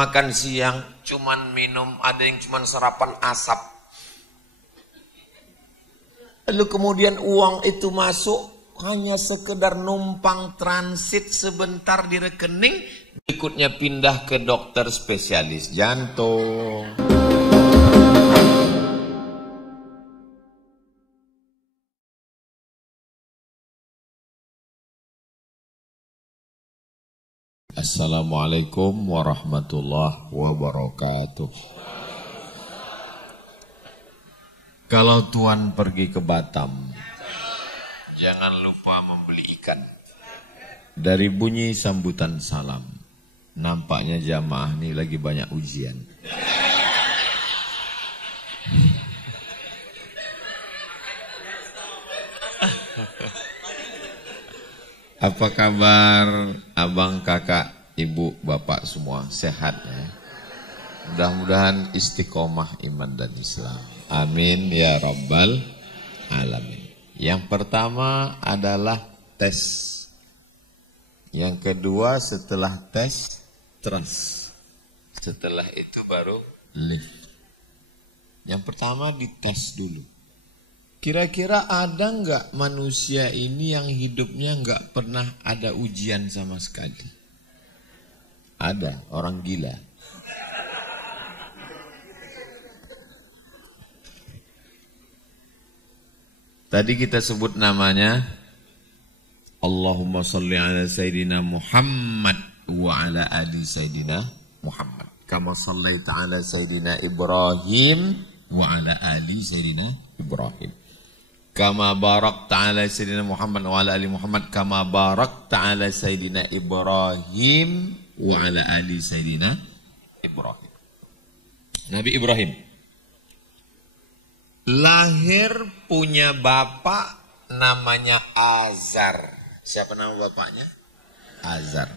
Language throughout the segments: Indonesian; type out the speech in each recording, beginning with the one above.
makan siang cuman minum, ada yang cuman sarapan asap. Lalu kemudian uang itu masuk hanya sekedar numpang transit sebentar di rekening, berikutnya pindah ke dokter spesialis jantung. Assalamualaikum warahmatullahi wabarakatuh. Kalau Tuan pergi ke Batam, jangan lupa membeli ikan. Dari bunyi sambutan salam, nampaknya jamaah ini lagi banyak ujian. Apa kabar abang, kakak, ibu, bapak semua sehat ya? Mudah-mudahan istiqomah iman dan Islam. Amin ya rabbal alamin. Yang pertama adalah tes. Yang kedua setelah tes, trust. Setelah itu baru live. Yang pertama dites dulu. Kira-kira ada nggak manusia ini yang hidupnya nggak pernah ada ujian sama sekali? Ada, orang gila. Tadi kita sebut namanya Allahumma sholli ala Sayyidina Muhammad wa ala ali Sayyidina Muhammad. Kama shallaita ala Sayyidina Ibrahim wa ala ali Sayyidina Ibrahim. Kama barakta ala Sayyidina Muhammad wa ala ali Muhammad. Kama barakta ala Sayyidina Ibrahim wa ala ali Sayyidina Ibrahim. Nabi Ibrahim lahir punya bapak namanya Azar. Siapa nama bapaknya? Azar.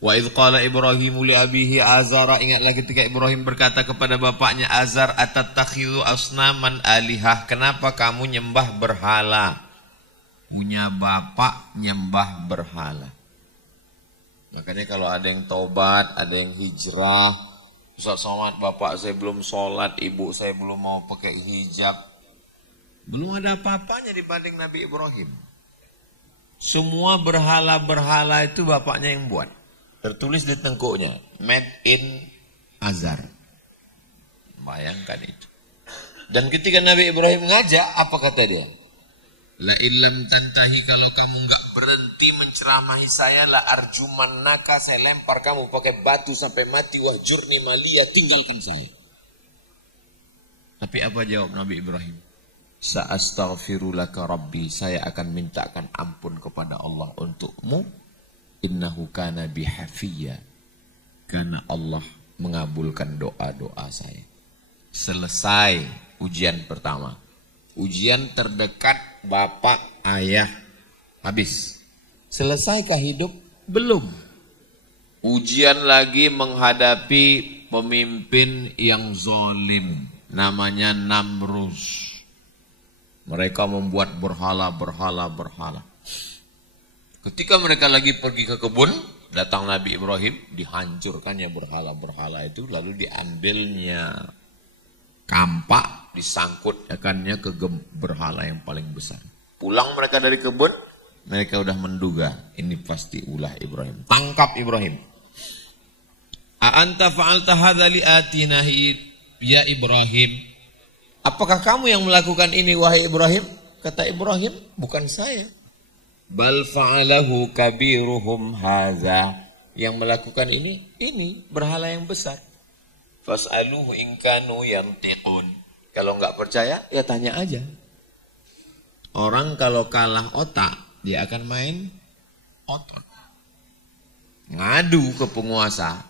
Wa idh qala Ibrahimu li abihi Azara. Ingatlah ketika Ibrahim berkata kepada bapaknya Azar, atattakhidhu asnaman alihah. Kenapa kamu nyembah berhala? Punya bapak nyembah berhala. Makanya kalau ada yang taubat, ada yang hijrah, Ustaz Somad, bapak saya belum sholat, ibu saya belum mau pakai hijab. Belum ada apa-apanya dibanding Nabi Ibrahim. Semua berhala-berhala itu bapaknya yang buat. Tertulis di tengkuknya, made in Azar. Bayangkan itu. Dan ketika Nabi Ibrahim ngajak, apa kata dia? La illam tantahi, kalau kamu enggak berhenti menceramahi saya, la arjumannaka, saya lempar kamu pakai batu sampai mati, wahjurni maliya, tinggalkan saya. Tapi apa jawab Nabi Ibrahim? Sa'astaghfirulaka rabbi, saya akan mintakan ampun kepada Allah untukmu. Innahu kana bihafiyya, karena Allah mengabulkan doa-doa saya. Selesai ujian pertama. Ujian terdekat bapak, ayah, habis. Selesaikah hidup? Belum. Ujian lagi menghadapi pemimpin yang zalim, namanya Namrus. Mereka membuat berhala. Ketika mereka lagi pergi ke kebun, datang Nabi Ibrahim, dihancurkannya berhala-berhala itu, lalu diambilnya kampak, disangkutkannya ke berhala yang paling besar. Pulang mereka dari kebun, mereka udah menduga, ini pasti ulah Ibrahim. Tangkap Ibrahim. A'anta fa'alta hadza li'atinahi ya Ibrahim. Apakah kamu yang melakukan ini wahai Ibrahim? Kata Ibrahim, bukan saya. Bal fa'alahu kabiruhum hadza. Yang melakukan ini berhala yang besar. Fas'aluhu in kanu yantiqun. Kalau enggak percaya, ya tanya aja. Orang kalau kalah otak, dia akan main otak. Ngadu ke penguasa.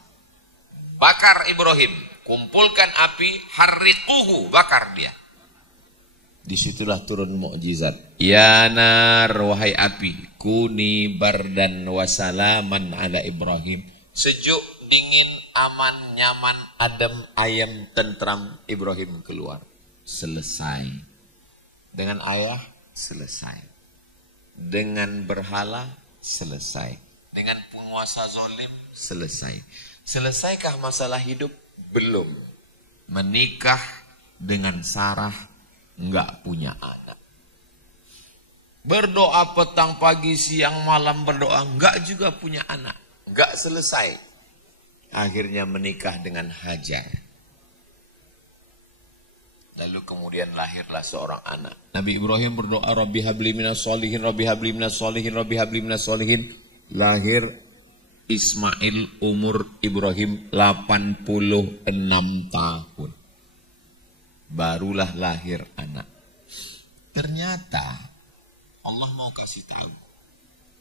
Bakar Ibrahim, kumpulkan api, harriquhu, bakar dia. Disitulah turun mukjizat. Ya nar, wahai api, kuni bardan wasalaman ala Ibrahim. Sejuk, dingin, aman, nyaman, adem, ayam, tentram. Ibrahim keluar. Selesai. Dengan ayah, selesai. Dengan berhala, selesai. Dengan penguasa zalim, selesai. Selesaikah masalah hidup? Belum. Menikah dengan Sarah, enggak punya anak. Berdoa petang, pagi, siang, malam berdoa, enggak juga punya anak. Enggak selesai. Akhirnya menikah dengan Hajar. Lalu kemudian lahirlah seorang anak. Nabi Ibrahim berdoa, Rabbi habli minas sholihin, Rabbi habli minas sholihin, Rabbi habli minas sholihin. Lahir Ismail, umur Ibrahim 86 tahun. Barulah lahir anak. Ternyata Allah mau kasih tahu.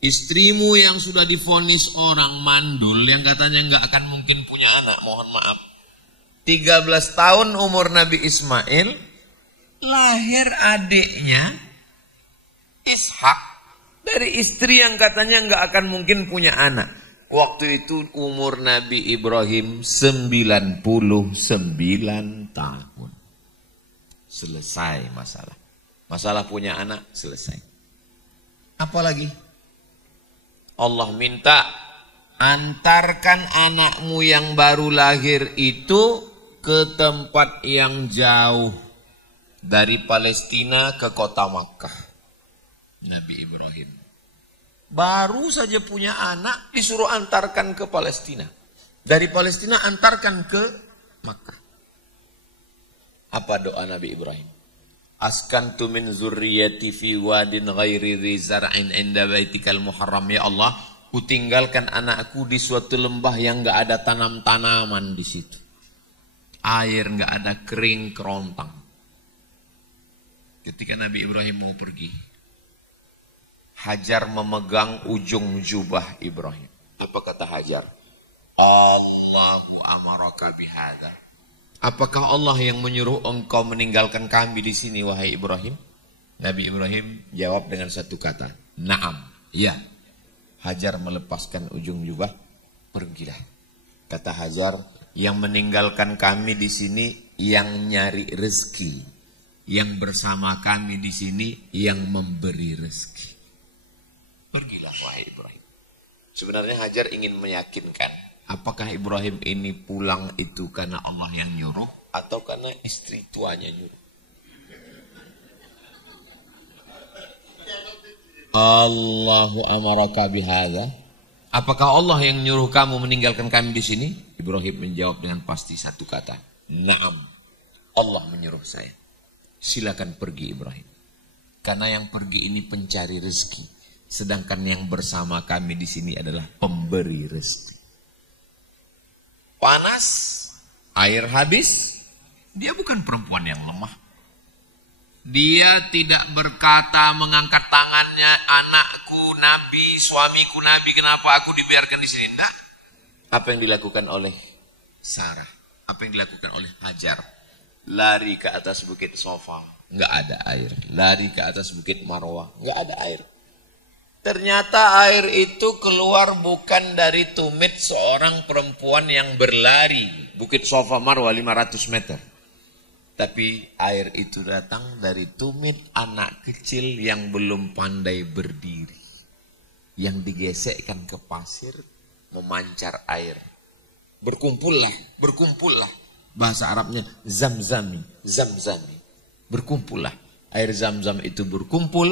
Istrimu yang sudah divonis orang mandul, yang katanya nggak akan mungkin punya anak, mohon maaf. 13 tahun umur Nabi Ismail, lahir adiknya Ishak dari istri yang katanya nggak akan mungkin punya anak. Waktu itu umur Nabi Ibrahim 99 tahun. Selesai masalah. Masalah punya anak selesai. Apalagi? Allah minta, antarkan anakmu yang baru lahir itu ke tempat yang jauh dari Palestina ke kota Makkah. Nabi Ibrahim baru saja punya anak, disuruh antarkan ke Palestina. Dari Palestina antarkan ke Makkah. Apa doa Nabi Ibrahim? Askantu min zurriyati fi wadin ghairi dhi zar'in inda baitikal muharram. Ya Allah, kutinggalkan anakku di suatu lembah yang enggak ada tanam-tanaman di situ. Air enggak ada, kering kerontang. Ketika Nabi Ibrahim mau pergi, Hajar memegang ujung jubah Ibrahim. Apa kata Hajar? Allahu amaraka bihadza. Apakah Allah yang menyuruh engkau meninggalkan kami di sini, wahai Ibrahim? Nabi Ibrahim jawab dengan satu kata, Naam, ya. Hajar melepaskan ujung jubah, pergilah. Kata Hajar, yang meninggalkan kami di sini yang nyari rezeki, yang bersama kami di sini yang memberi rezeki. Pergilah wahai Ibrahim. Sebenarnya Hajar ingin meyakinkan, apakah Ibrahim ini pulang itu karena Allah yang nyuruh atau karena istri tuanya nyuruh? Allahu amaraka bihadza. Apakah Allah yang nyuruh kamu meninggalkan kami di sini? Ibrahim menjawab dengan pasti satu kata, Naam. Allah menyuruh saya. Silakan pergi Ibrahim. Karena yang pergi ini pencari rezeki, sedangkan yang bersama kami di sini adalah pemberi rezeki. Panas, air habis, dia bukan perempuan yang lemah. Dia tidak berkata mengangkat tangannya, anakku Nabi, suamiku Nabi, kenapa aku dibiarkan di sini? Enggak. Apa yang dilakukan oleh Sarah? Apa yang dilakukan oleh Hajar? Lari ke atas bukit Sofa, enggak ada air. Lari ke atas bukit Marwah, enggak ada air. Ternyata air itu keluar bukan dari tumit seorang perempuan yang berlari. Bukit Sofa Marwah 500 meter. Tapi air itu datang dari tumit anak kecil yang belum pandai berdiri. Yang digesekkan ke pasir, memancar air. Berkumpullah, berkumpullah. Bahasa Arabnya zamzami, zamzami. Berkumpullah. Air zam-zam itu berkumpul.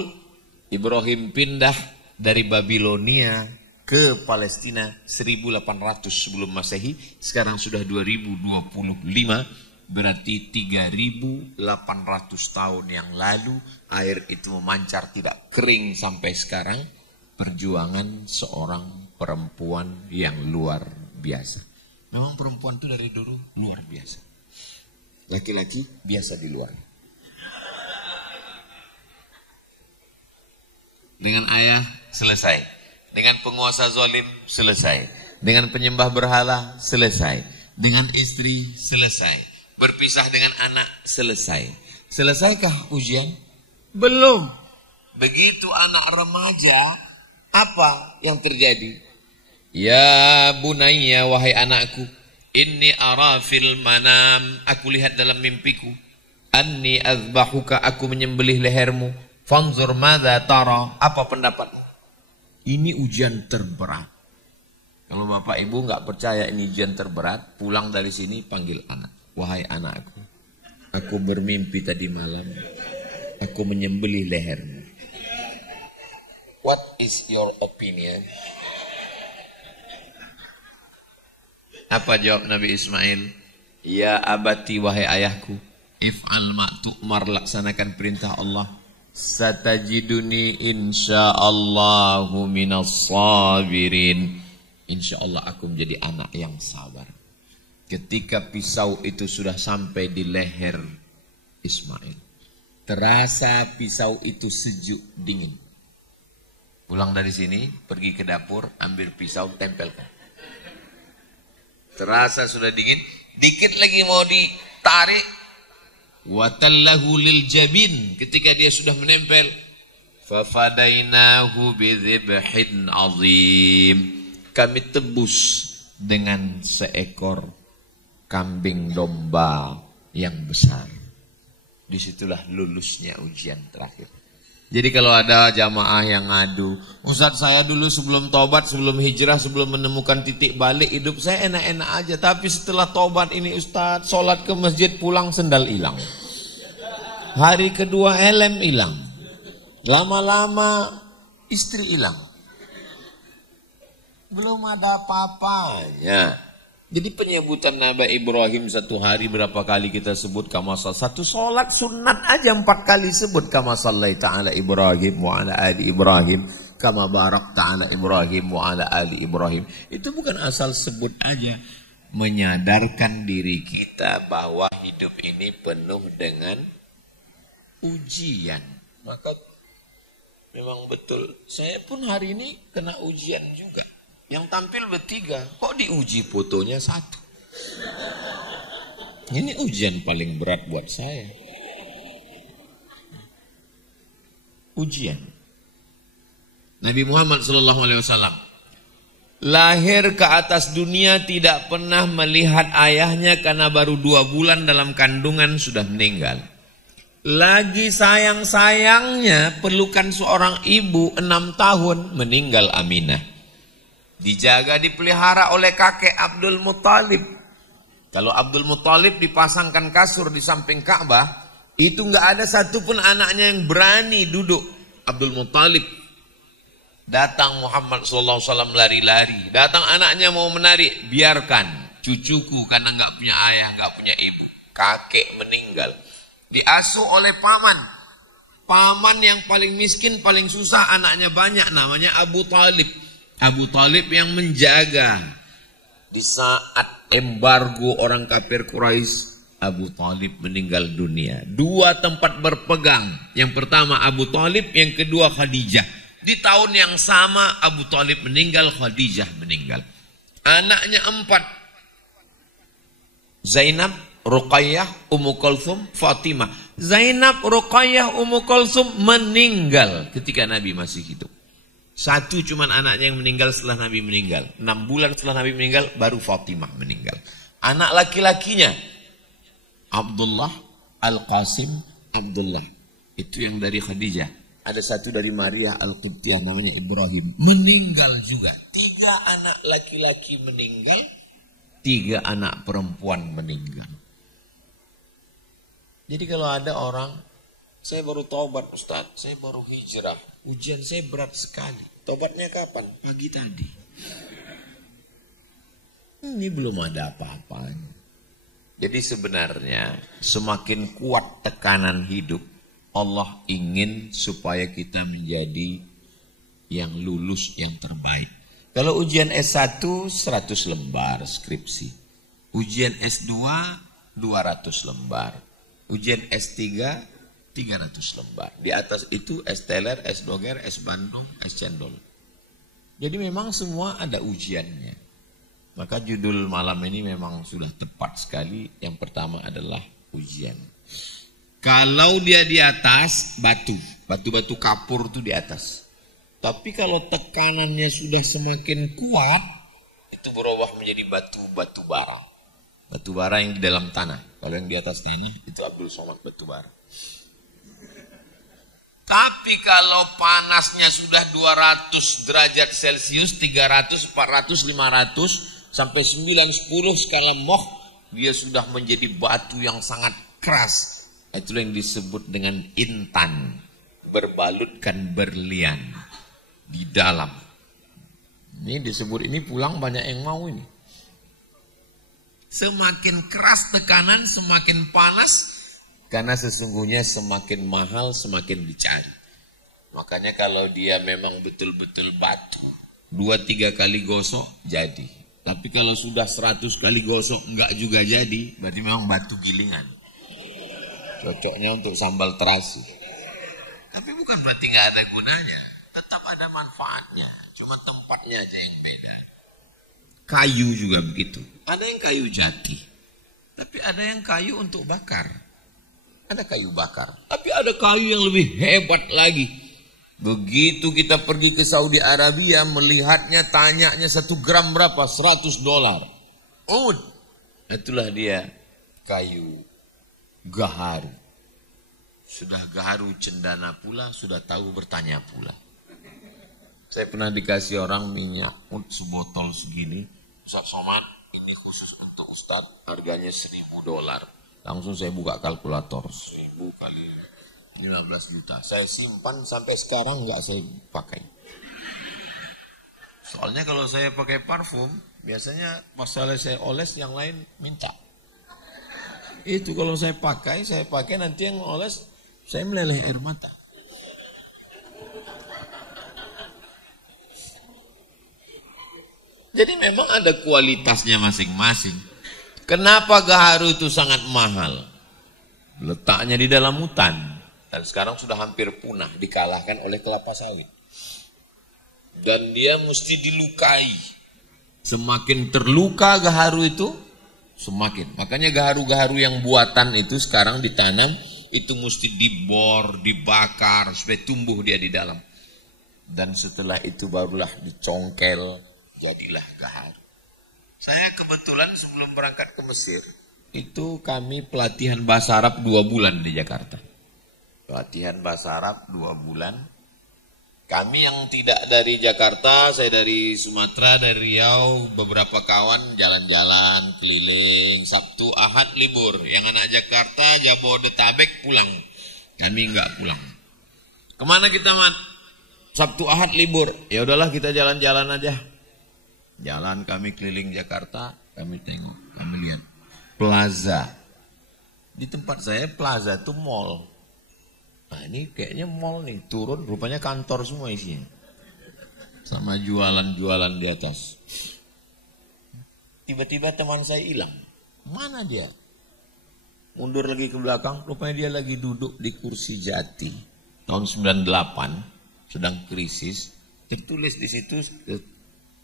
Ibrahim pindah dari Babilonia ke Palestina 1800 sebelum Masehi. Sekarang sudah 2025. Berarti 3.800 tahun yang lalu air itu memancar tidak kering sampai sekarang. Perjuangan seorang perempuan yang luar biasa. Memang perempuan itu dari dulu luar biasa. Laki-laki biasa di luar. Dengan ayah selesai. Dengan penguasa zalim selesai. Dengan penyembah berhala selesai. Dengan istri selesai. Berpisah dengan anak selesai. Selesaikah ujian? Belum. Begitu anak remaja, apa yang terjadi? Ya bunayya, wahai anakku, inni ara fil manam, aku lihat dalam mimpiku, anni azbahuka, aku menyembelih lehermu, fanzur madza tara, apa pendapat? Ini ujian terberat. Kalau bapak ibu nggak percaya ini ujian terberat, pulang dari sini panggil anak. Wahai anakku, aku bermimpi tadi malam, aku menyembelih lehermu. What is your opinion? Apa jawab Nabi Ismail? Ya abati, wahai ayahku, if'al ma tu'mar, laksanakan perintah Allah. Satajiduni insyaallahu minas sabirin. Insyaallah aku menjadi anak yang sabar. Ketika pisau itu sudah sampai di leher Ismail, terasa pisau itu sejuk dingin. Pulang dari sini, pergi ke dapur, ambil pisau, tempelkan. Terasa sudah dingin, dikit lagi mau ditarik, watallahu lil jabin, ketika dia sudah menempel, fafadainahu bidzibhin azim, kami tebus dengan seekor kambing domba yang besar. Disitulah lulusnya ujian terakhir. Jadi kalau ada jamaah yang ngadu, Ustadz saya dulu sebelum tobat, sebelum hijrah, sebelum menemukan titik balik hidup saya enak-enak aja, tapi setelah tobat ini Ustadz, sholat ke masjid pulang sendal hilang, hari kedua helm hilang, lama-lama istri hilang, belum ada apa-apanya. Jadi penyebutan Nabi Ibrahim satu hari berapa kali kita sebut kama satu sholat sunat aja 4 kali sebut kama sallaita ala Ibrahim wa ala ali Ibrahim kama barakta ala Ibrahim wa ala ali Ibrahim. Itu bukan asal sebut aja, menyadarkan diri kita bahwa hidup ini penuh dengan ujian. Maka memang betul, saya pun hari ini kena ujian juga. Yang tampil bertiga, kok diuji fotonya 1? Ini ujian paling berat buat saya. Ujian. Nabi Muhammad SAW lahir ke atas dunia tidak pernah melihat ayahnya karena baru 2 bulan dalam kandungan sudah meninggal. Lagi sayang-sayangnya pelukan seorang ibu 6 tahun meninggal Aminah. Dijaga, dipelihara oleh kakek Abdul Muttalib. Kalau Abdul Muttalib dipasangkan kasur di samping Ka'bah, itu nggak ada satupun anaknya yang berani duduk. Abdul Muttalib. Datang Muhammad SAW lari-lari. Datang anaknya mau menarik, biarkan. Cucuku karena nggak punya ayah, nggak punya ibu. Kakek meninggal. Diasuh oleh paman. Paman yang paling miskin, paling susah, anaknya banyak, namanya Abu Talib. Abu Talib yang menjaga. Di saat embargo orang kafir Quraisy, Abu Talib meninggal dunia. 2 tempat berpegang. Yang pertama Abu Talib, yang kedua Khadijah. Di tahun yang sama Abu Talib meninggal, Khadijah meninggal. Anaknya 4. Zainab, Ruqayyah, Ummu Kulthum, Fatimah. Zainab, Ruqayyah, Ummu Kulthum meninggal ketika Nabi masih hidup. 1 cuman anaknya yang meninggal setelah Nabi meninggal. 6 bulan setelah Nabi meninggal baru Fatimah meninggal. Anak laki-lakinya Abdullah, Al-Qasim, Abdullah. Itu yang dari Khadijah. Ada 1 dari Maria Al-Qibtiyah namanya Ibrahim. Meninggal juga. 3 anak laki-laki meninggal. 3 anak perempuan meninggal. Jadi kalau ada orang, saya baru taubat Ustaz, saya baru hijrah, ujian saya berat sekali. Tobatnya kapan? Pagi tadi. Ini belum ada apa-apanya. Jadi sebenarnya semakin kuat tekanan hidup, Allah ingin supaya kita menjadi yang lulus, yang terbaik. Kalau ujian S1 100 lembar skripsi. Ujian S2 200 lembar. Ujian S3 300 lembar. Di atas itu S teler, S doger, S bandung, S cendol. Jadi memang semua ada ujiannya. Maka judul malam ini memang sudah tepat sekali. Yang pertama adalah ujian. Kalau dia di atas, batu-batu kapur itu di atas. Tapi kalau tekanannya sudah semakin kuat, itu berubah menjadi batu bara. Batu bara yang di dalam tanah. Kalau yang di atas tanah itu Abdul Somad batu bara. Tapi kalau panasnya sudah 200 derajat Celcius, 300, 400, 500, sampai 9, 10 skala Mohs, dia sudah menjadi batu yang sangat keras. Itulah yang disebut dengan intan, berbalutkan berlian di dalam. Ini disebut, ini pulang banyak yang mau ini. Semakin keras tekanan, semakin panas, karena sesungguhnya semakin mahal, semakin dicari. Makanya kalau dia memang betul-betul batu, 2-3 kali gosok, jadi. Tapi kalau sudah 100 kali gosok, enggak juga jadi, berarti memang batu gilingan. Cocoknya untuk sambal terasi. Tapi bukan berarti enggak ada gunanya. Tetap ada manfaatnya. Cuma tempatnya aja yang beda. Kayu juga begitu. Ada yang kayu jati. Tapi ada yang kayu untuk bakar. Ada kayu bakar. Tapi ada kayu yang lebih hebat lagi. Begitu kita pergi ke Saudi Arabia, melihatnya, tanyanya 1 gram berapa? $100. Ud. Itulah dia kayu gaharu. Sudah gaharu cendana pula, sudah tahu bertanya pula. Saya pernah dikasih orang minyak sebotol segini. Ustaz Somad, ini khusus untuk Ustaz, harganya $1.000. Langsung saya buka kalkulator, 1.000 kali 15 juta. Saya simpan sampai sekarang nggak saya pakai. Soalnya kalau saya pakai parfum, biasanya masalah saya oles, yang lain minta. Itu kalau saya pakai nanti yang oles, saya meleleh air mata. Jadi memang ada kualitasnya masing-masing. Kenapa gaharu itu sangat mahal? Letaknya di dalam hutan. Dan sekarang sudah hampir punah, dikalahkan oleh kelapa sawit. Dan dia mesti dilukai. Semakin terluka gaharu itu, semakin. Makanya gaharu-gaharu yang buatan itu sekarang ditanam, itu mesti dibor, dibakar, supaya tumbuh dia di dalam. Dan setelah itu barulah dicongkel, jadilah gaharu. Saya kebetulan sebelum berangkat ke Mesir, itu kami pelatihan bahasa Arab 2 bulan di Jakarta. Pelatihan bahasa Arab 2 bulan. Kami yang tidak dari Jakarta, saya dari Sumatera, dari Riau, beberapa kawan jalan-jalan, keliling, Sabtu, Ahad libur. Yang anak Jakarta, Jabodetabek pulang. Kami enggak pulang. Kemana kita, Mat? Sabtu, Ahad libur. Ya udahlah kita jalan-jalan aja. Jalan kami keliling Jakarta, kami tengok, kami lihat plaza. Di tempat saya plaza itu mall. Nah ini kayaknya mall nih, turun rupanya kantor semua isinya. Sama jualan-jualan di atas. Tiba-tiba teman saya hilang. Mana dia? Mundur lagi ke belakang, rupanya dia lagi duduk di kursi jati. Tahun 98, sedang krisis. Tertulis di situ,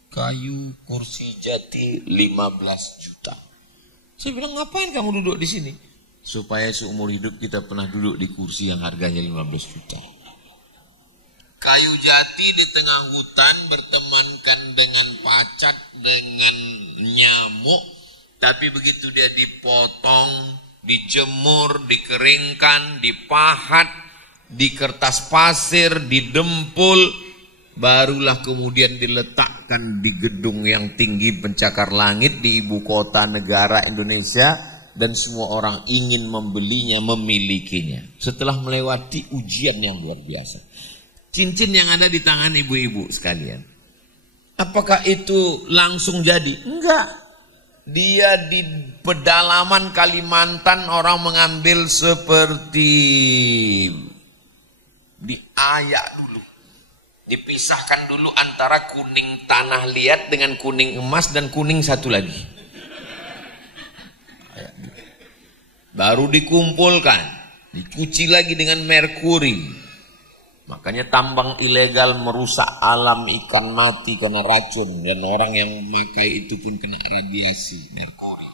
kayu kursi jati 15 juta. Saya bilang, ngapain kamu duduk di sini? Supaya seumur hidup kita pernah duduk di kursi yang harganya 15 juta. Kayu jati di tengah hutan bertemankan dengan pacat, dengan nyamuk. Tapi begitu dia dipotong, dijemur, dikeringkan, dipahat, di kertas pasir, didempul, barulah kemudian diletakkan di gedung yang tinggi pencakar langit di ibu kota negara Indonesia. Dan semua orang ingin membelinya, memilikinya. Setelah melewati ujian yang luar biasa. Cincin yang ada di tangan ibu-ibu sekalian. Apakah itu langsung jadi? Enggak. Dia di pedalaman Kalimantan orang mengambil seperti diayak dulu. Dipisahkan dulu antara kuning tanah liat dengan kuning emas dan kuning satu lagi. Baru dikumpulkan, dicuci lagi dengan merkuri. Makanya tambang ilegal merusak alam, ikan mati karena racun. Dan orang yang memakai itu pun kena radiasi merkuri.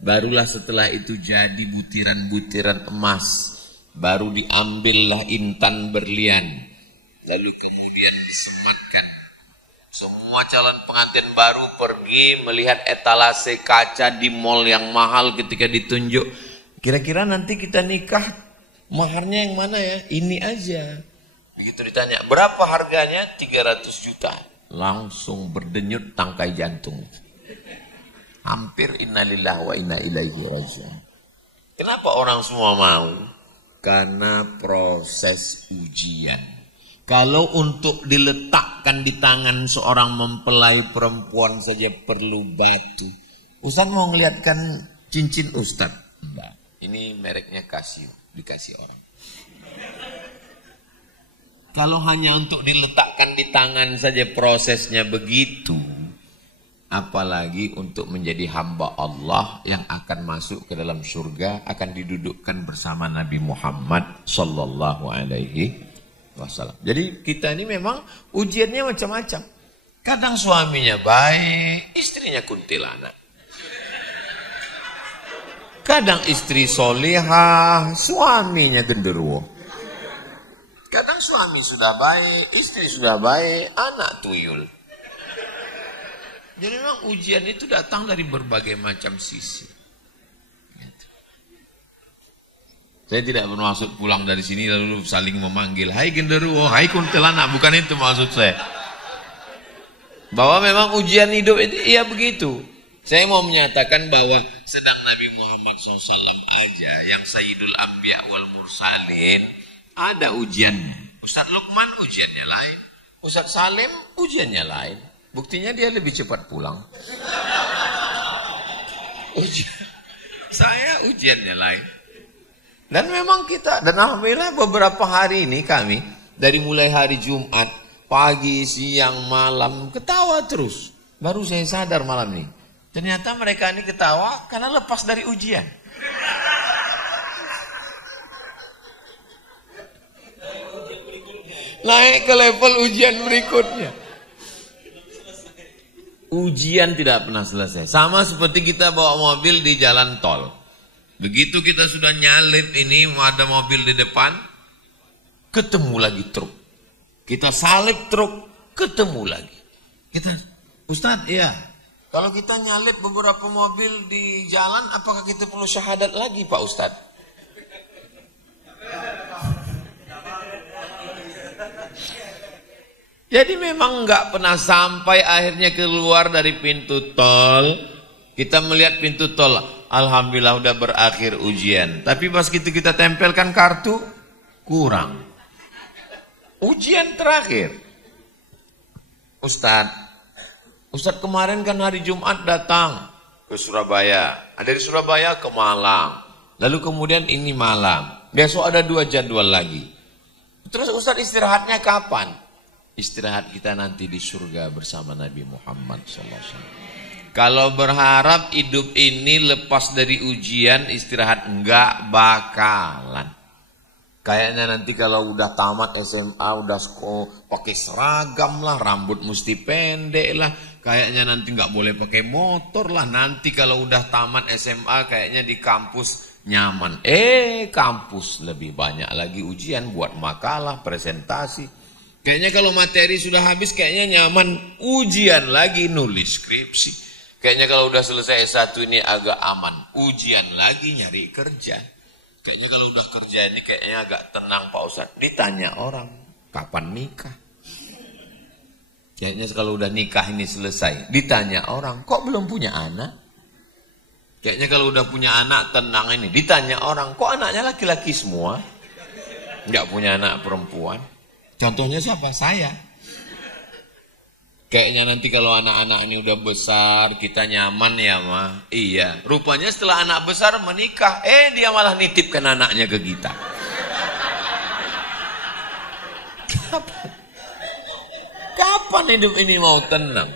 Barulah setelah itu jadi butiran-butiran emas. Baru diambillah intan berlian. Lalu kemudian disematkan. Semua calon pengantin baru pergi melihat etalase kaca di mall yang mahal ketika ditunjuk. Kira-kira nanti kita nikah Maharnya yang mana ya? Ini aja. Begitu ditanya, berapa harganya? 300 juta. Langsung berdenyut tangkai jantung. Hampir innalillahi wa inna ilaihi raji'un. Kenapa orang semua mau? Karena proses ujian. Kalau untuk diletakkan di tangan seorang mempelai perempuan saja perlu batu. Ustaz mau ngeliatkan cincin Ustaz? Enggak. Ini mereknya Casio, dikasih orang. Kalau hanya untuk diletakkan di tangan saja prosesnya begitu, apalagi untuk menjadi hamba Allah yang akan masuk ke dalam surga, akan didudukkan bersama Nabi Muhammad sallallahu alaihi wasallam. Jadi kita ini memang ujiannya macam-macam. Kadang suaminya baik, istrinya kuntilanak. Kadang istri solihah, suaminya genderuwo. Kadang suami sudah baik, istri sudah baik, anak tuyul. Jadi memang ujian itu datang dari berbagai macam sisi. Saya tidak bermaksud pulang dari sini lalu saling memanggil, hai genderuwo, hai kuntilanak, bukan itu maksud saya. Bahwa memang ujian hidup itu iya begitu. Saya mau menyatakan bahwa sedang Nabi Muhammad SAW aja yang Sayyidul Anbiya wal Mursalin ada ujiannya. Ustaz Lukman ujiannya lain. Ustaz Salim ujiannya lain. Buktinya dia lebih cepat pulang. Saya ujiannya lain. Dan memang kita, dan alhamdulillah beberapa hari ini kami, dari mulai hari Jumat, pagi, siang, malam, ketawa terus. Baru saya sadar malam ini. Ternyata mereka ini ketawa karena lepas dari ujian. Naik ke level ujian berikutnya. Ujian tidak pernah selesai. Sama seperti kita bawa mobil di jalan tol. Begitu kita sudah nyalip ini, ada mobil di depan, ketemu lagi truk. Kita salip truk, ketemu lagi. Kita, Ustadz, iya. Kalau kita nyalip beberapa mobil di jalan, apakah kita perlu syahadat lagi Pak Ustadz? Jadi memang nggak pernah sampai akhirnya keluar dari pintu tol. Kita melihat pintu tol, alhamdulillah udah berakhir ujian. Tapi pas gitu kita tempelkan kartu, kurang. Ujian terakhir. Ustadz kemarin kan hari Jumat datang ke Surabaya. Dari Surabaya ke Malang. Lalu kemudian ini malam. Besok ada 2 jadwal lagi. Terus Ustadz istirahatnya kapan? Istirahat kita nanti di surga bersama Nabi Muhammad SAW. Kalau berharap hidup ini lepas dari ujian, istirahat enggak bakalan. Kayaknya nanti kalau udah tamat SMA, udah sekolah, pakai seragam lah, rambut mesti pendek lah. Kayaknya nanti enggak boleh pakai motor lah. Nanti kalau udah tamat SMA, kayaknya di kampus nyaman. Kampus lebih banyak lagi ujian buat makalah, presentasi. Kayaknya kalau materi sudah habis kayaknya nyaman, ujian lagi nulis skripsi. Kayaknya kalau udah selesai S1 ini agak aman, ujian lagi nyari kerja. Kayaknya kalau udah kerja ini kayaknya agak tenang Pak Ustadz. Ditanya orang, kapan nikah? Kayaknya kalau udah nikah ini selesai, ditanya orang, kok belum punya anak? Kayaknya kalau udah punya anak tenang ini, ditanya orang, kok anaknya laki-laki semua? Nggak punya anak perempuan. Contohnya siapa? Saya. Kayaknya nanti kalau anak-anak ini udah besar, kita nyaman ya mah. Iya. Rupanya setelah anak besar menikah, dia malah nitipkan anaknya ke kita. Kapan hidup ini mau tenang?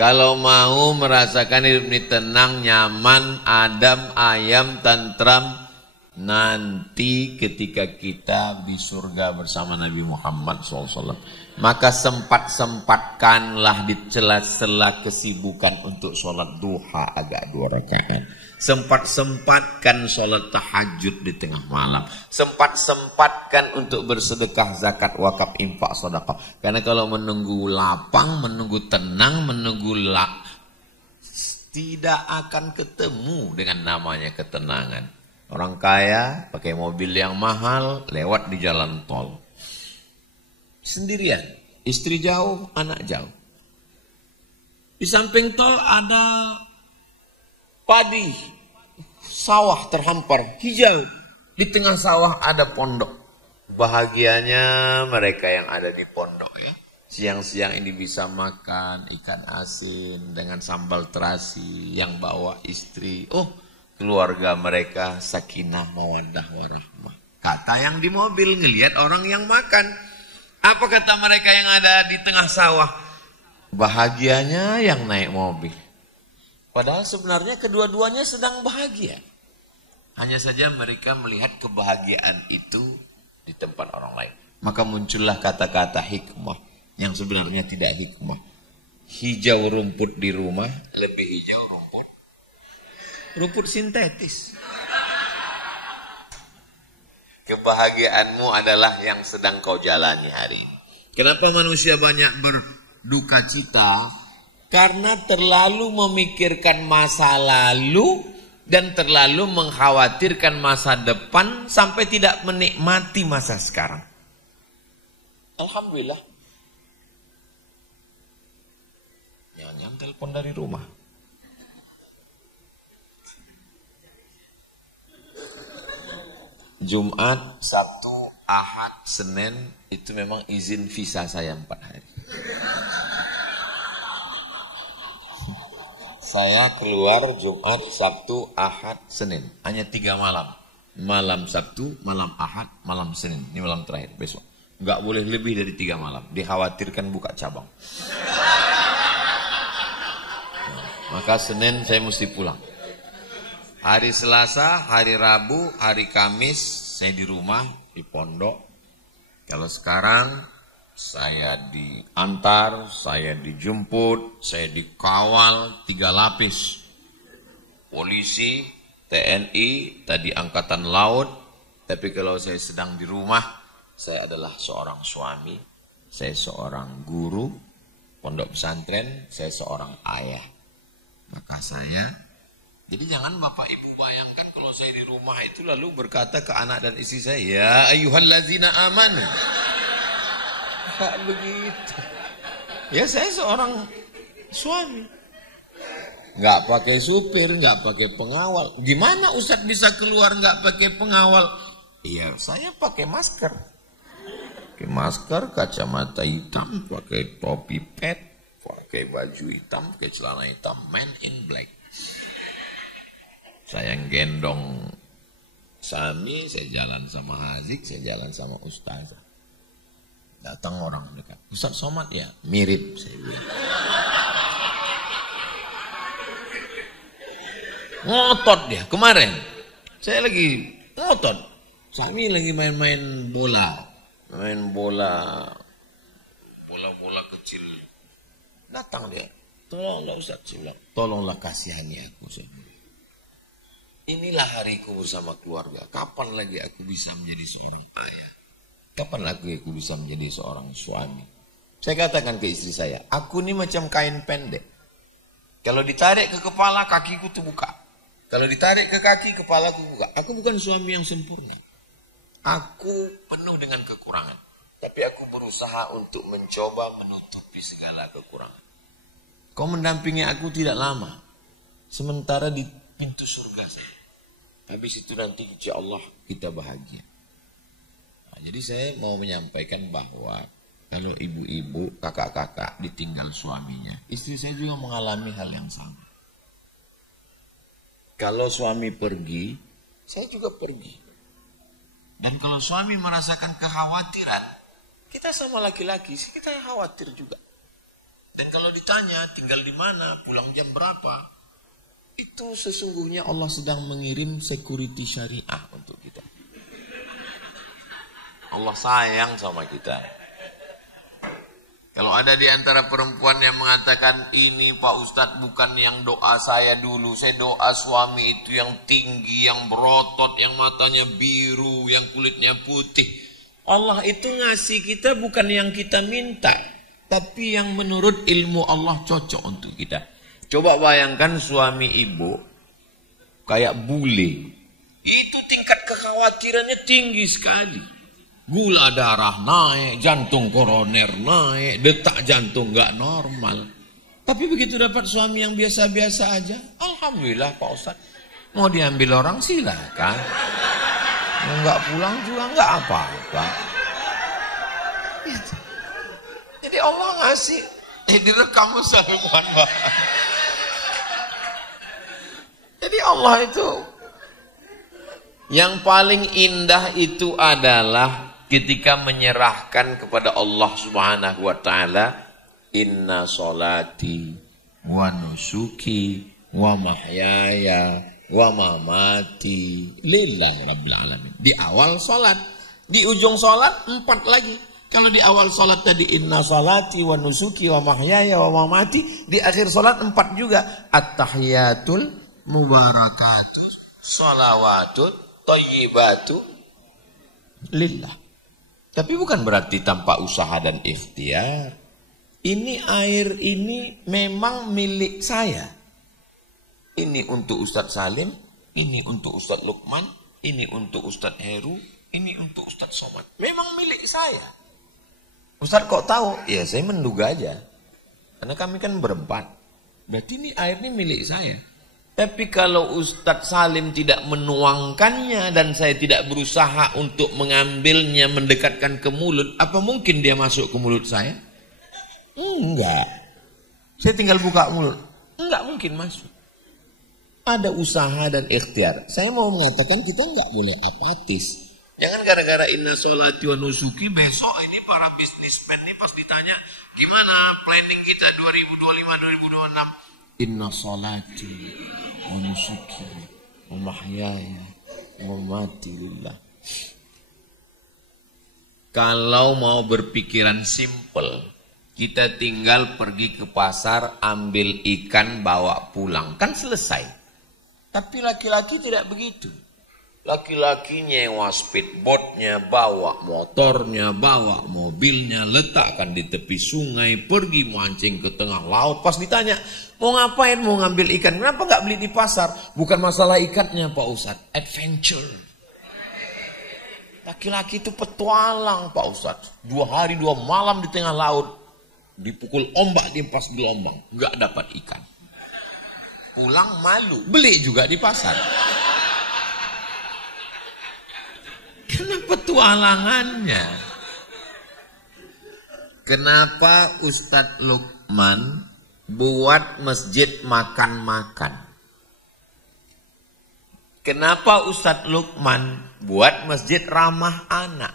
Kalau mau merasakan hidup ini tenang, nyaman, adem, ayam, tentram, nanti ketika kita di surga bersama Nabi Muhammad SAW, maka sempat-sempatkanlah di sela-sela kesibukan untuk sholat duha agak 2 rakaat. Sempat-sempatkan sholat tahajud di tengah malam. Sempat-sempatkan untuk bersedekah, zakat, wakaf, infak, sedekah. Karena kalau menunggu lapang, menunggu tenang, menunggu tidak akan ketemu dengan namanya ketenangan. Orang kaya pakai mobil yang mahal, lewat di jalan tol. Sendirian, istri jauh, anak jauh. Di samping tol ada padi, sawah terhampar, hijau. Di tengah sawah ada pondok. Bahagianya mereka yang ada di pondok ya. Siang-siang ini bisa makan ikan asin dengan sambal terasi yang bawa istri. Oh, keluarga mereka sakinah mawaddah warahmah. Kata yang di mobil ngelihat orang yang makan. Apa kata mereka yang ada di tengah sawah? Bahagianya yang naik mobil. Padahal sebenarnya kedua-duanya sedang bahagia. Hanya saja mereka melihat kebahagiaan itu di tempat orang lain. Maka muncullah kata-kata hikmah yang sebenarnya tidak hikmah. Hijau rumput di rumah lebih hijau rumput sintetis. Kebahagiaanmu adalah yang sedang kau jalani hari ini. Kenapa manusia banyak berduka cita? Karena terlalu memikirkan masa lalu dan terlalu mengkhawatirkan masa depan sampai tidak menikmati masa sekarang. Alhamdulillah. Jangan telepon dari rumah. Jumat, Sabtu, Ahad, Senin itu memang izin visa saya 4 hari. Saya keluar Jumat, Sabtu, Ahad, Senin. Hanya 3 malam. Malam Sabtu, malam Ahad, malam Senin. Ini malam terakhir besok. Enggak boleh lebih dari 3 malam. Dikhawatirkan buka cabang. Maka Senin saya mesti pulang. Hari Selasa, hari Rabu, hari Kamis saya di rumah, di pondok. Kalau sekarang saya diantar, saya dijemput, saya dikawal 3 lapis. Polisi, TNI, tadi Angkatan Laut. Tapi kalau saya sedang di rumah, saya adalah seorang suami, saya seorang guru, pondok pesantren, saya seorang ayah. Maka jadi jangan Bapak Ibu bayangkan kalau saya di rumah itu lalu berkata ke anak dan istri saya, ya ayyuhallazina amanu. Enggak begitu. Ya saya seorang suami. Enggak pakai supir, enggak pakai pengawal. Gimana Ustadz bisa keluar enggak pakai pengawal? Iya, saya pakai masker. Pakai masker, kacamata hitam, pakai topi pet, pakai baju hitam, pakai celana hitam, man in black. Saya gendong Sami, saya jalan sama Hazik, saya jalan sama Ustazah. Datang orang dekat, Ustaz Somad ya? Mirip, saya bilang. Ngotot dia, kemarin. Saya lagi ngotot. Sami lagi main-main bola. Main bola kecil. Datang dia, tolonglah Ustaz, saya bilang. Tolonglah kasihani aku, saya bilang. Inilah hariku bersama keluarga. Kapan lagi aku bisa menjadi seorang ayah? Kapan lagi aku bisa menjadi seorang suami? Saya katakan ke istri saya, aku ini macam kain pendek. Kalau ditarik ke kepala, kakiku terbuka. Kalau ditarik ke kaki, kepalaku buka. Aku bukan suami yang sempurna. Aku penuh dengan kekurangan. Tapi aku berusaha untuk mencoba menutupi segala kekurangan. Kau mendampingi aku tidak lama. Sementara di pintu surga saya. Habis itu nanti insya Allah kita bahagia. Nah, jadi saya mau menyampaikan bahwa kalau ibu-ibu, kakak-kakak ditinggal suaminya, istri saya juga mengalami hal yang sama. Kalau suami pergi, saya juga pergi. Dan kalau suami merasakan kekhawatiran, kita sama laki-laki, kita khawatir juga. Dan kalau ditanya tinggal di mana, pulang jam berapa, itu sesungguhnya Allah sedang mengirim security syariah untuk kita. Allah sayang sama kita. Kalau ada di antara perempuan yang mengatakan, ini Pak Ustadz bukan yang doa saya dulu, saya doa suami itu yang tinggi, yang berotot, yang matanya biru, yang kulitnya putih. Allah itu ngasih kita bukan yang kita minta, tapi yang menurut ilmu Allah cocok untuk kita. Coba bayangkan suami ibu kayak bule, Itu tingkat kekhawatirannya tinggi sekali. Gula darah naik, jantung koroner naik, detak jantung nggak normal. Tapi begitu dapat suami yang biasa-biasa aja, alhamdulillah Pak Ustadz. Mau diambil orang silakan. Mau nggak pulang juga nggak apa-apa. Gitu. Jadi Allah ngasih, direkam Salman Pak. Jadi Allah itu yang paling indah itu adalah ketika menyerahkan kepada Allah Subhanahu wa taala, inna sholati wa nusuki wa mahyaya wa mamati lillahi rabbil alamin. Di awal salat, di ujung salat 4 lagi. Kalau di awal salat tadi inna sholati wa nusuki wa mahyaya wa mamati, di akhir salat 4 juga. At-tahiyatul mubarakatuh shalawatut thayyibatu lillah. Tapi bukan berarti tanpa usaha dan ikhtiar. Ini air ini memang milik saya. Ini untuk Ustadz Salim, ini untuk Ustadz Lukman, ini untuk Ustadz Heru, ini untuk Ustadz Somad. Memang milik saya. Ustadz kok tahu? Ya saya menduga aja. Karena kami kan berempat. Berarti ini air ini milik saya. Tapi kalau Ustadz Salim tidak menuangkannya dan saya tidak berusaha untuk mengambilnya, mendekatkan ke mulut, apa mungkin dia masuk ke mulut saya? Enggak. Saya tinggal buka mulut. Enggak mungkin masuk. Ada usaha dan ikhtiar. Saya mau mengatakan kita enggak boleh apatis. Jangan gara-gara inna sholati wa nusuki besok ini para bisnismen nih pas ditanya gimana planning kita 2025 2026. Inna sholati wa nusuki wa mahyaya wa mamati lillah. Kalau mau berpikiran simple, kita tinggal pergi ke pasar, ambil ikan, bawa pulang. Kan selesai. Tapi laki-laki tidak begitu. Laki-laki nyewa speedboatnya, bawa motornya, bawa mobilnya, letakkan di tepi sungai, pergi mancing ke tengah laut. Pas ditanya, mau ngapain, mau ngambil ikan? Kenapa nggak beli di pasar? Bukan masalah ikannya Pak Ustadz, adventure. Laki-laki itu petualang Pak Ustadz. 2 hari 2 malam di tengah laut. Dipukul ombak, diempas gelombang, nggak dapat ikan. Pulang malu, beli juga di pasar. Karena petualangannya. Kenapa Ustadz Lukman buat masjid makan-makan? Kenapa Ustadz Lukman buat masjid ramah anak?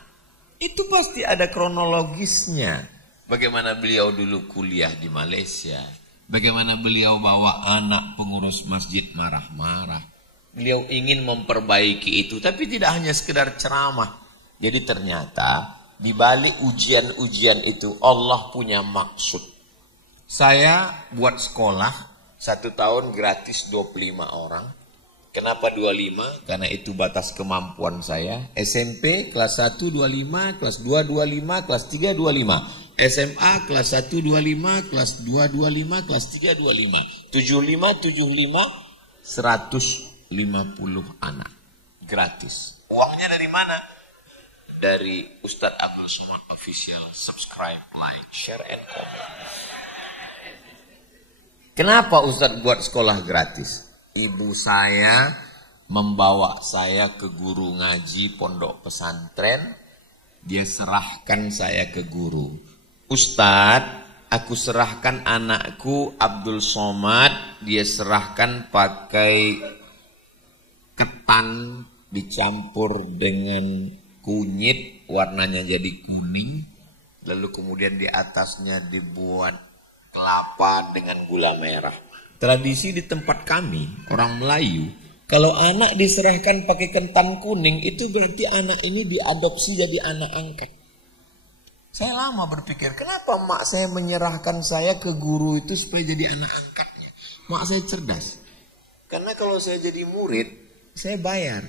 Itu pasti ada kronologisnya. Bagaimana beliau dulu kuliah di Malaysia. Bagaimana beliau bawa anak pengurus masjid marah-marah. Beliau ingin memperbaiki itu. Tapi tidak hanya sekedar ceramah. Jadi ternyata di balik ujian-ujian itu Allah punya maksud. Saya buat sekolah 1 tahun gratis 25 orang. Kenapa 25? Karena itu batas kemampuan saya. SMP kelas 1 25, kelas 2 25, kelas 3 25. SMA kelas 1 25, kelas 2 25, kelas 3 25. 75 150 anak gratis. Uangnya dari mana? Dari Ustadz Abdul Somad Official. Subscribe, like, share, and comment. Kenapa Ustadz buat sekolah gratis? Ibu saya membawa saya ke guru ngaji pondok pesantren. Dia serahkan saya ke guru. Ustadz, aku serahkan anakku Abdul Somad. Dia serahkan pakai ketan dicampur dengan kunyit, warnanya jadi kuning. Lalu kemudian di atasnya dibuat kelapa dengan gula merah. Tradisi di tempat kami, orang Melayu, kalau anak diserahkan pakai ketan kuning, itu berarti anak ini diadopsi jadi anak angkat. Saya lama berpikir, kenapa mak saya menyerahkan saya ke guru itu supaya jadi anak angkatnya? Mak saya cerdas. Karena kalau saya jadi murid, saya bayar.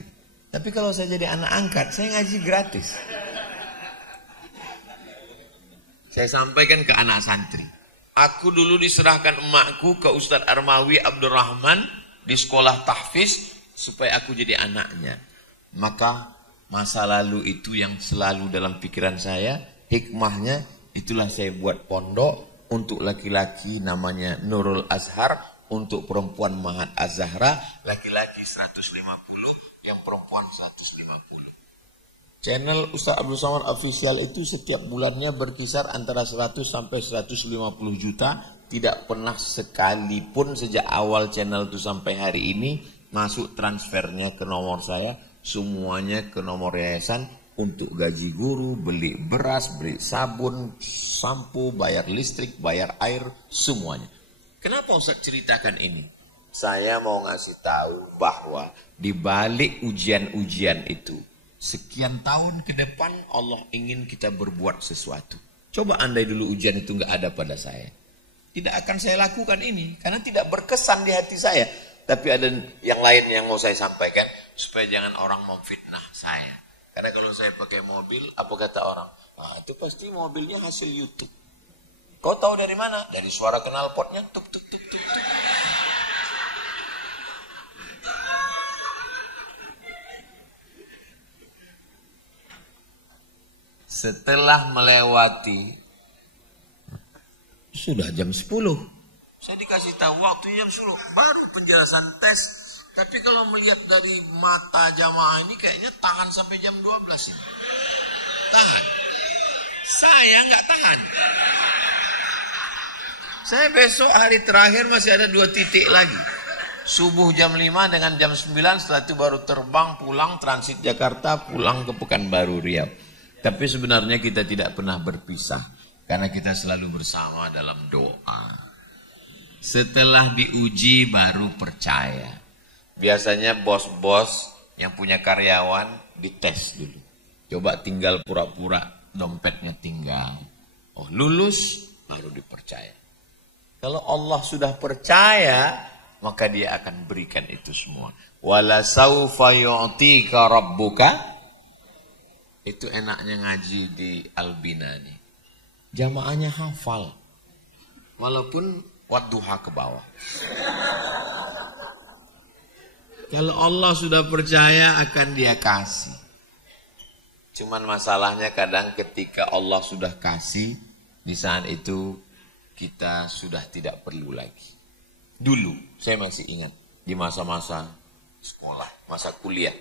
Tapi kalau saya jadi anak angkat, saya ngaji gratis. Saya sampaikan ke anak santri. Aku dulu diserahkan emakku ke Ustadz Armawi Abdurrahman di sekolah tahfiz supaya aku jadi anaknya. Maka masa lalu itu yang selalu dalam pikiran saya, hikmahnya itulah saya buat pondok untuk laki-laki namanya Nurul Azhar, untuk perempuan Mahat Az-Zahra, laki-laki 150, yang perempuan 150. Channel Ustaz Abdul Somad Official itu setiap bulannya berkisar antara 100 sampai 150 juta. Tidak pernah sekalipun sejak awal channel itu sampai hari ini masuk transfernya ke nomor saya. Semuanya ke nomor yayasan untuk gaji guru, beli beras, beli sabun, sampo, bayar listrik, bayar air, semuanya. Kenapa Ustaz ceritakan ini? Saya mau ngasih tahu bahwa di balik ujian-ujian itu, sekian tahun ke depan Allah ingin kita berbuat sesuatu. Coba andai dulu ujian itu nggak ada pada saya, tidak akan saya lakukan ini karena tidak berkesan di hati saya. Tapi ada yang lain yang mau saya sampaikan supaya jangan orang memfitnah saya. Karena kalau saya pakai mobil, apa kata orang? Ah, itu pasti mobilnya hasil YouTube. Kau tahu dari mana? Dari suara knalpotnya, tuk tuk tuk tuk tuk. Setelah melewati, sudah jam 10. Saya dikasih tahu waktunya jam 10. Baru penjelasan tes. Tapi kalau melihat dari mata jamaah ini kayaknya tahan sampai jam 12 ini. Tahan. Saya nggak tahan. Saya besok hari terakhir masih ada 2 titik lagi. Subuh jam 5 dengan jam 9, setelah itu baru terbang pulang transit Jakarta, pulang ke Pekanbaru Riau. Tapi sebenarnya kita tidak pernah berpisah. Karena kita selalu bersama dalam doa. Setelah diuji baru percaya. Biasanya bos-bos yang punya karyawan dites dulu. Coba tinggal pura-pura dompetnya tinggal. Oh lulus baru dipercaya. Kalau Allah sudah percaya, maka dia akan berikan itu semua. Wala saufa yu'tika rabbuka. Itu enaknya ngaji di Albina nih. Jamaahnya hafal. Walaupun wadduha ke bawah. Kalau Allah sudah percaya akan dia kasih. Cuman masalahnya kadang ketika Allah sudah kasih, di saat itu kita sudah tidak perlu lagi. Dulu saya masih ingat di masa-masa sekolah, masa kuliah.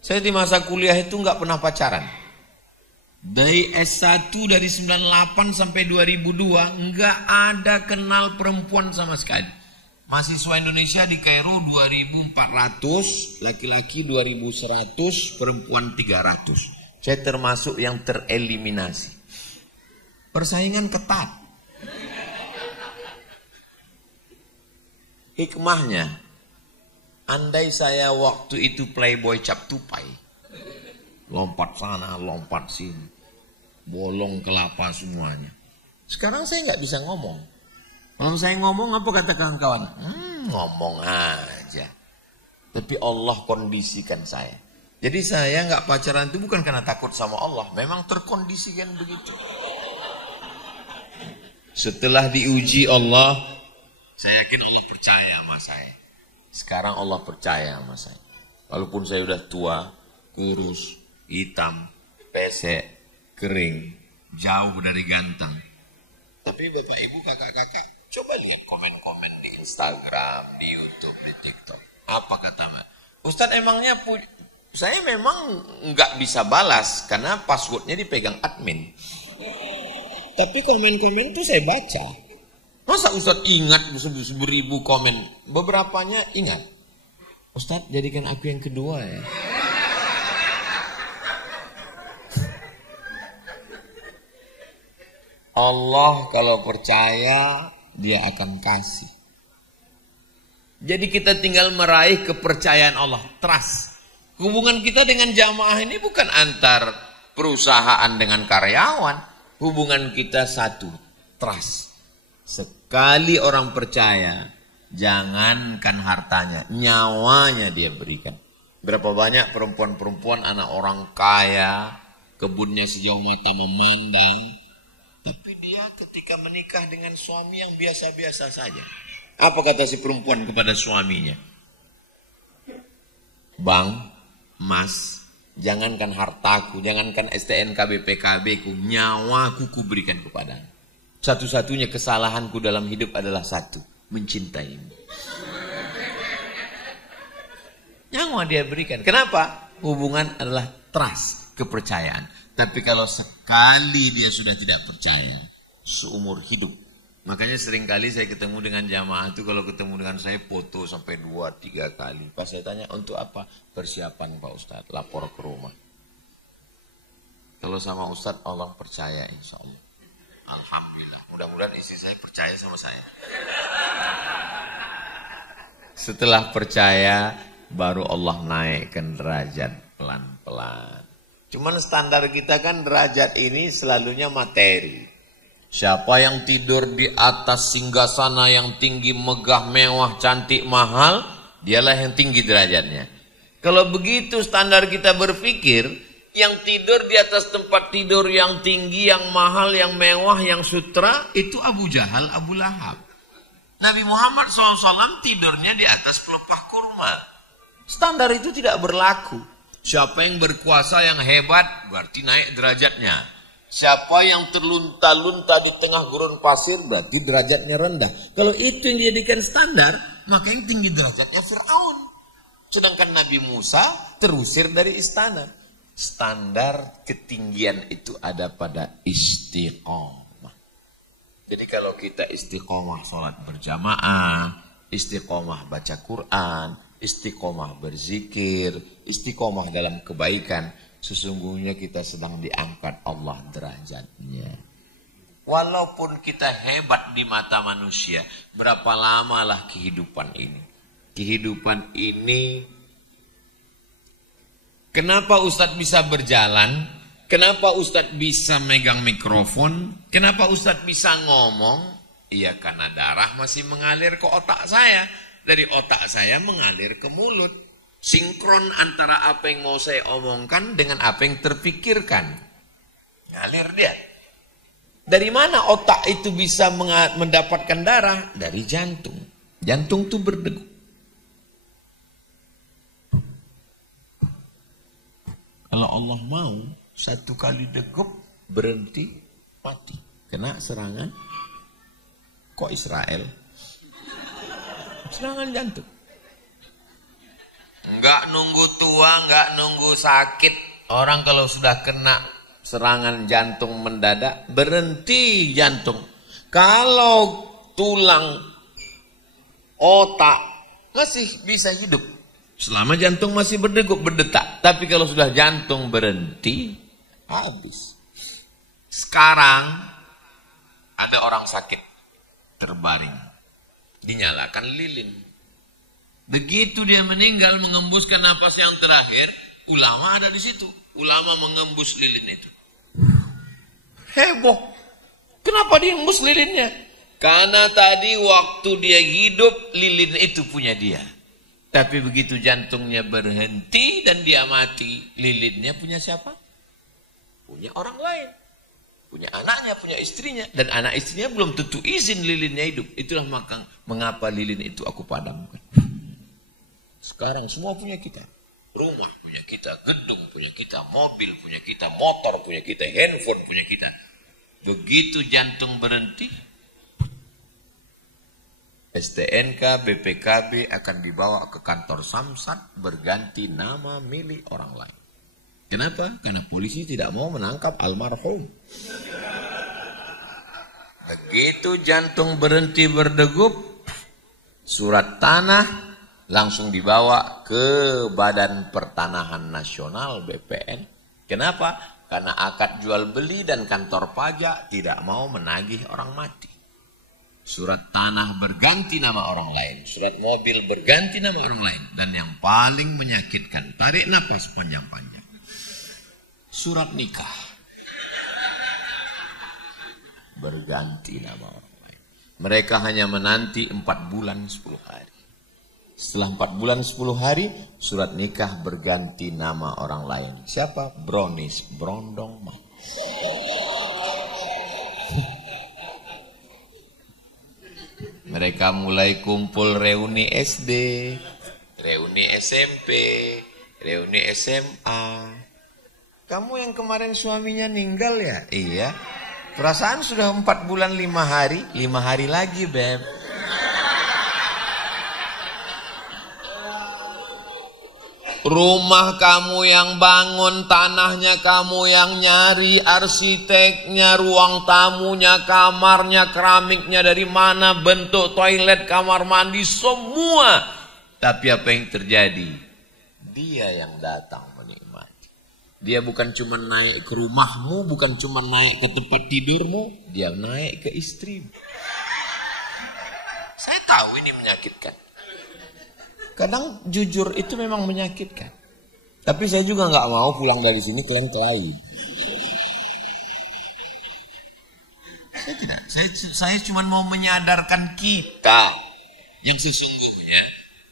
Saya di masa kuliah itu nggak pernah pacaran. Dari S1 dari 98 sampai 2002 nggak ada kenal perempuan sama sekali. Mahasiswa Indonesia di Kairo 2.400, laki-laki 2.100, perempuan 300. Saya termasuk yang tereliminasi. Persaingan ketat. Hikmahnya, andai saya waktu itu playboy cap tupai, lompat sana, lompat sini, bolong kelapa semuanya. Sekarang saya nggak bisa ngomong. Kalau saya ngomong apa kata kawan-kawan? Ngomong aja. Tapi Allah kondisikan saya. Jadi saya nggak pacaran itu bukan karena takut sama Allah. Memang terkondisikan begitu. Setelah diuji Allah, saya yakin Allah percaya sama saya. Sekarang Allah percaya sama saya. Walaupun saya udah tua, kurus, hitam, pesek, kering, jauh dari ganteng. Tapi bapak ibu, kakak-kakak, coba lihat komen-komen di Instagram, di YouTube, di TikTok. Apa kata Mbak? Ustadz emangnya saya memang nggak bisa balas karena passwordnya dipegang admin. Tapi komen-komen itu saya baca. Masa Ustadz ingat 1000 komen? Beberapanya ingat. Ustadz jadikan aku yang kedua ya. Allah kalau percaya dia akan kasih. Jadi kita tinggal meraih kepercayaan Allah, trust. Hubungan kita dengan jamaah ini bukan antar perusahaan dengan karyawan. Hubungan kita satu, trust. Sekali orang percaya, jangankan hartanya, nyawanya dia berikan. Berapa banyak perempuan-perempuan anak orang kaya, kebunnya sejauh mata memandang, tapi dia ketika menikah dengan suami yang biasa-biasa saja. Apa kata si perempuan kepada suaminya? Bang, Mas, Jangankan hartaku, jangankan STNK BPKB ku, nyawaku ku berikan kepadamu. Satu-satunya kesalahanku dalam hidup adalah satu, mencintaimu. Nyawa dia berikan. Kenapa? Hubungan adalah trust, kepercayaan. Tapi kalau sekali dia sudah tidak percaya, seumur hidup. Makanya seringkali saya ketemu dengan jamaah itu, kalau ketemu dengan saya foto sampai 2-3 kali. Pas saya tanya, untuk apa? Persiapan Pak Ustadz, lapor ke rumah. Kalau sama Ustadz, Allah percaya insya Allah. Alhamdulillah. Mudah-mudahan istri saya percaya sama saya. Setelah percaya, baru Allah naikkan derajat pelan-pelan. Cuman standar kita kan derajat ini selalunya materi. Siapa yang tidur di atas singgasana yang tinggi, megah, mewah, cantik, mahal, dialah yang tinggi derajatnya. Kalau begitu standar kita berpikir, yang tidur di atas tempat tidur yang tinggi, yang mahal, yang mewah, yang sutra, itu Abu Jahal, Abu Lahab. Nabi Muhammad SAW tidurnya di atas pelepah kurma. Standar itu tidak berlaku. Siapa yang berkuasa, yang hebat, berarti naik derajatnya. Siapa yang terlunta-lunta di tengah gurun pasir, berarti derajatnya rendah. Kalau itu yang dijadikan standar, maka yang tinggi derajatnya Fir'aun. Sedangkan Nabi Musa terusir dari istana. Standar ketinggian itu ada pada istiqomah. Jadi kalau kita istiqomah sholat berjamaah, istiqomah baca Quran, istiqomah berzikir, istiqomah dalam kebaikan, sesungguhnya kita sedang diangkat Allah derajatnya. Walaupun kita hebat di mata manusia, berapa lamalah kehidupan ini? Kehidupan ini, kenapa Ustadz bisa berjalan? Kenapa Ustadz bisa megang mikrofon? Kenapa Ustadz bisa ngomong? Iya, karena darah masih mengalir ke otak saya. Dari otak saya mengalir ke mulut. Sinkron antara apa yang mau saya omongkan dengan apa yang terpikirkan. Ngalir dia. Dari mana otak itu bisa mendapatkan darah? Dari jantung. Jantung itu berdegup. Kalau Allah mau, satu kali degup, berhenti, mati. Kena serangan. Kok Israel? Serangan jantung. Enggak nunggu tua, enggak nunggu sakit. Orang kalau sudah kena serangan jantung mendadak, berhenti jantung. Kalau tulang, otak masih bisa hidup selama jantung masih berdegup, berdetak. Tapi kalau sudah jantung berhenti, habis. Sekarang ada orang sakit, terbaring, dinyalakan lilin. Begitu dia meninggal, mengembuskan napas yang terakhir, ulama ada di situ. Ulama mengembus lilin itu. Heboh. Kenapa dia ngembus lilinnya? Karena tadi waktu dia hidup, lilin itu punya dia. Tapi begitu jantungnya berhenti dan dia mati, lilinnya punya siapa? Punya orang lain. Punya anaknya, punya istrinya. Dan anak istrinya belum tentu izin lilinnya hidup. Itulah mengapa lilin itu aku padamkan. Sekarang semua punya kita. Rumah punya kita, gedung punya kita, mobil punya kita, motor punya kita, handphone punya kita. Begitu jantung berhenti, STNK, BPKB akan dibawa ke kantor Samsat berganti nama milik orang lain. Kenapa? Karena polisi tidak mau menangkap almarhum. Begitu jantung berhenti berdegup, surat tanah langsung dibawa ke Badan Pertanahan Nasional BPN. Kenapa? Karena akad jual beli dan kantor pajak tidak mau menagih orang mati. Surat tanah berganti nama orang lain, surat mobil berganti nama orang lain. Dan yang paling menyakitkan, tarik nafas panjang-panjang, surat nikah berganti nama orang lain. Mereka hanya menanti 4 bulan 10 hari. Setelah 4 bulan 10 hari, surat nikah berganti nama orang lain. Siapa? Bronis, Brondong Mah. Mereka mulai kumpul reuni SD, reuni SMP, reuni SMA, kamu yang kemarin suaminya meninggal ya? Iya. Perasaan sudah 4 bulan 5 hari. 5 hari lagi, Beb. Rumah kamu yang bangun, tanahnya kamu yang nyari, arsiteknya, ruang tamunya, kamarnya, keramiknya dari mana, bentuk toilet, kamar mandi, semua. Tapi apa yang terjadi? Dia yang datang menikmati. Dia bukan cuma naik ke rumahmu, bukan cuma naik ke tempat tidurmu, dia naik ke istrimu. Saya tahu ini menyakitkan. Kadang jujur itu memang menyakitkan. Tapi saya juga nggak mau pulang dari sini kelain. Saya tidak. Saya cuma mau menyadarkan kita yang sesungguhnya.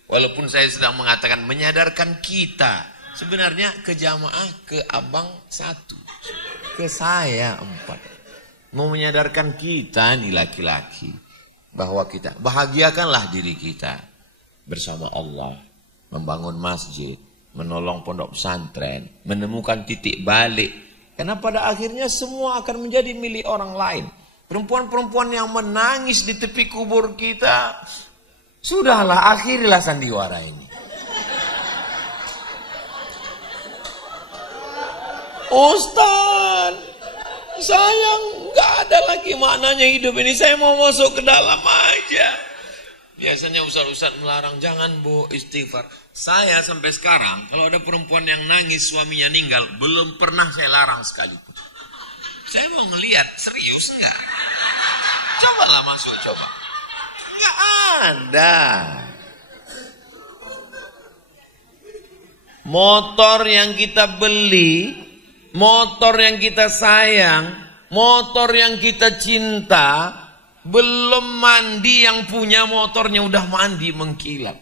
Walaupun saya sedang mengatakan menyadarkan kita. Sebenarnya ke jamaah, ke abang 1. Ke saya 4. Mau menyadarkan kita nih laki-laki. Bahwa kita, bahagiakanlah diri kita. Bersama Allah, membangun masjid, menolong pondok pesantren, menemukan titik balik. Karena pada akhirnya semua akan menjadi milik orang lain. Perempuan-perempuan yang menangis di tepi kubur kita, sudahlah, akhirilah sandiwara ini. Ustaz, sayang, nggak ada lagi maknanya hidup ini. Saya mau masuk ke dalam aja. Biasanya ustaz-ustaz melarang, jangan bu, istighfar. Saya sampai sekarang, kalau ada perempuan yang nangis suaminya meninggal, belum pernah saya larang sekalipun. Saya mau melihat, serius enggak? Cobalah masuk, coba. Nggak ada. Motor yang kita beli, motor yang kita sayang, motor yang kita cinta, belum mandi yang punya motornya udah mandi mengkilat.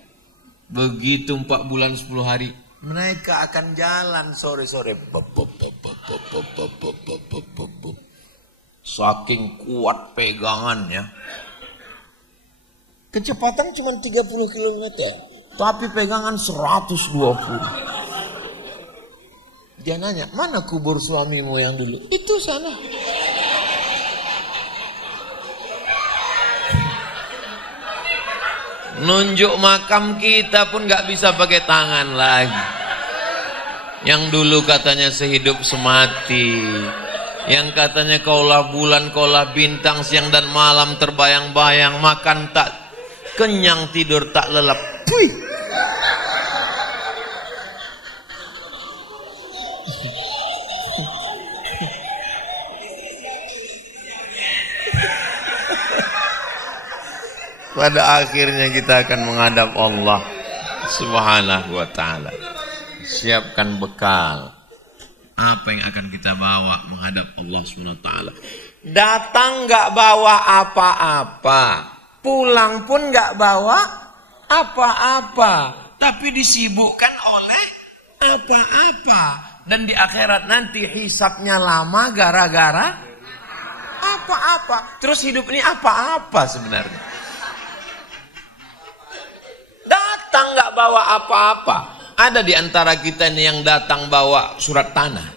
Begitu 4 bulan 10 hari mereka akan jalan sore-sore. Saking kuat pegangannya. Kecepatan cuma 30 km. Tapi pegangan 120. Dia nanya, mana kubur suamimu yang dulu? Itu sana. Nunjuk makam kita pun gak bisa pakai tangan lagi. Yang dulu katanya sehidup semati, yang katanya kaulah bulan, kaulah bintang, siang dan malam terbayang-bayang, makan tak kenyang, tidur tak lelap. Puih. Pada akhirnya kita akan menghadap Allah Subhanahu wa ta'ala. Siapkan bekal. Apa yang akan kita bawa menghadap Allah Subhanahu wa ta'ala. Datang gak bawa apa-apa, pulang pun gak bawa apa-apa, tapi disibukkan oleh apa-apa. Dan di akhirat nanti hisabnya lama gara-gara apa-apa. Terus hidup ini apa-apa sebenarnya. Datang nggak bawa apa-apa. Ada di antara kita ini yang datang bawa surat tanah?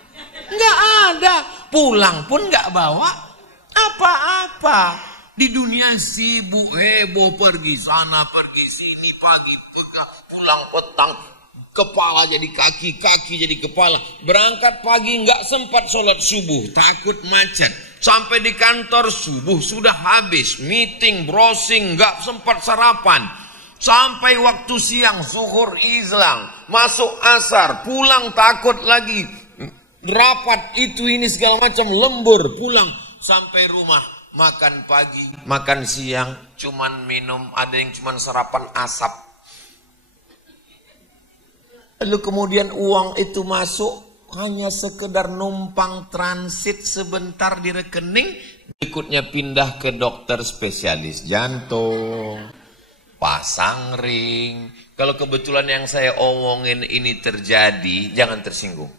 Nggak ada. Pulang pun nggak bawa apa-apa. Di dunia sibuk, heboh, pergi sana, pergi sini, pagi, pulang petang, kepala jadi kaki, kaki jadi kepala. Berangkat pagi nggak sempat sholat subuh, takut macet. Sampai di kantor subuh sudah habis, meeting, browsing, nggak sempat sarapan. Sampai waktu siang, zuhur hilang, masuk asar, pulang takut lagi, rapat itu ini segala macam, lembur, pulang. Sampai rumah, makan pagi, makan siang, cuman minum, ada yang cuman sarapan asap. Lalu kemudian uang itu masuk, hanya sekedar numpang transit sebentar di rekening, berikutnya pindah ke dokter spesialis jantung, pasang ring. Kalau kebetulan yang saya omongin ini terjadi, jangan tersinggung.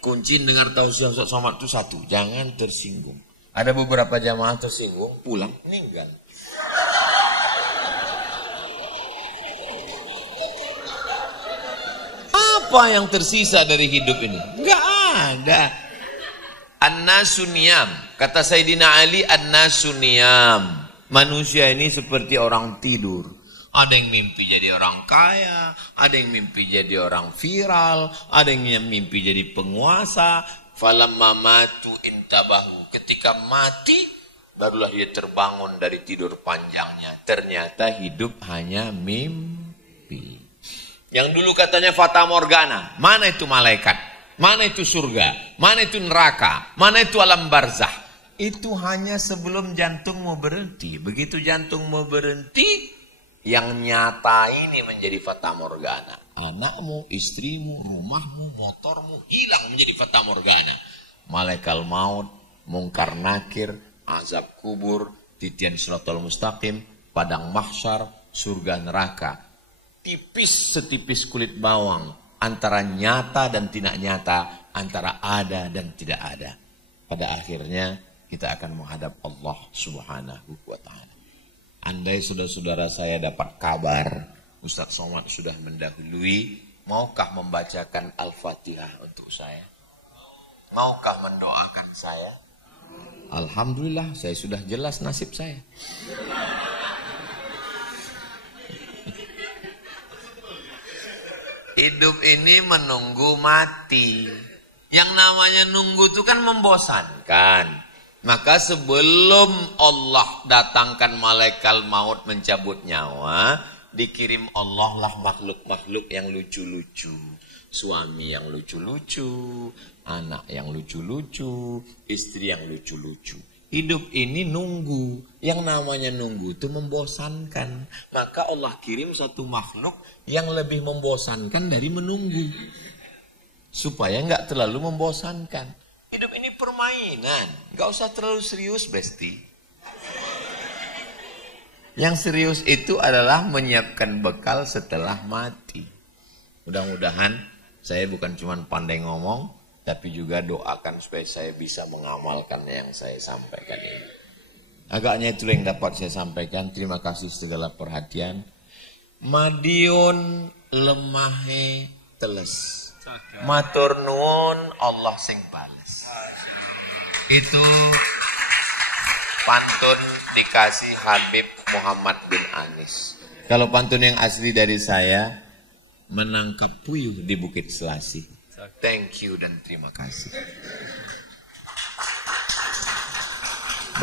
Kunci dengar tausiah Ustaz Somad itu satu, jangan tersinggung. Ada beberapa jamaah tersinggung, pulang, meninggal. Apa yang tersisa dari hidup ini? Enggak ada. An-nasu niyam. Kata Sayyidina Ali, an-nasu niyam. Manusia ini seperti orang tidur. Ada yang mimpi jadi orang kaya, ada yang mimpi jadi orang viral, ada yang mimpi jadi penguasa. Falamma matu intabahu. Ketika mati, barulah dia terbangun dari tidur panjangnya. Ternyata hidup hanya mimpi. Yang dulu katanya fata morgana. Mana itu malaikat? Mana itu surga? Mana itu neraka? Mana itu alam barzah? Itu hanya sebelum jantung mau berhenti. Begitu jantung mau berhenti, yang nyata ini menjadi fata morgana. Anakmu, istrimu, rumahmu, motormu hilang menjadi fata morgana. Malaikat maut, mungkar nakir, azab kubur, titian siratal mustaqim, padang mahsyar, surga neraka. Tipis setipis kulit bawang, antara nyata dan tidak nyata, antara ada dan tidak ada. Pada akhirnya kita akan menghadap Allah Subhanahu wa ta'ala. Andai saudara-saudara saya dapat kabar Ustaz Somad sudah mendahului, maukah membacakan Al-Fatihah untuk saya? Maukah mendoakan saya? Alhamdulillah, saya sudah jelas nasib saya. Hidup ini menunggu mati. Yang namanya nunggu itu kan membosankan. Maka sebelum Allah datangkan malaikat maut mencabut nyawa, dikirim Allah lah makhluk-makhluk yang lucu-lucu. Suami yang lucu-lucu, anak yang lucu-lucu, istri yang lucu-lucu. Hidup ini nunggu. Yang namanya nunggu itu membosankan. Maka Allah kirim satu makhluk yang lebih membosankan dari menunggu. Supaya nggak terlalu membosankan. Hidup ini permainan. Nggak usah terlalu serius, Besti. Yang serius itu adalah menyiapkan bekal setelah mati. Mudah-mudahan saya bukan cuma pandai ngomong, tapi juga doakan supaya saya bisa mengamalkan yang saya sampaikan ini. Agaknya itu yang dapat saya sampaikan. Terima kasih segala perhatian. Madiun lemahe teles. Matur nuwun Allah sing bales. Itu pantun dikasih Habib Muhammad bin Anis. Kalau pantun yang asli dari saya, menangkap puyuh di Bukit Selasih. Thank you dan terima kasih.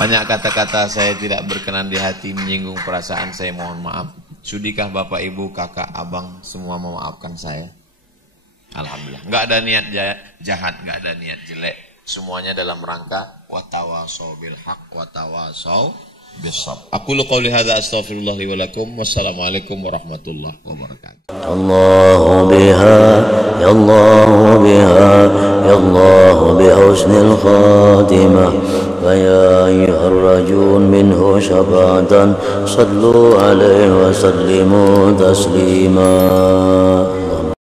Banyak kata-kata saya tidak berkenan di hati, menyinggung perasaan saya, mohon maaf. Sudikah Bapak Ibu, kakak, abang semua memaafkan saya? Alhamdulillah. Enggak ada niat jahat, enggak ada niat jelek. Semuanya dalam rangka watawasau bil haq watawasau bisabr. Aku qouli hadza astaghfirullah li wa lakum. Wassalamualaikum warahmatullahi wabarakatuh. Allahu biha ya Allah biha ya Allah bi husnil khatimah wa ya ayyuhar rajul minhu syafa'atan sallu alaihi wa sallimu taslima.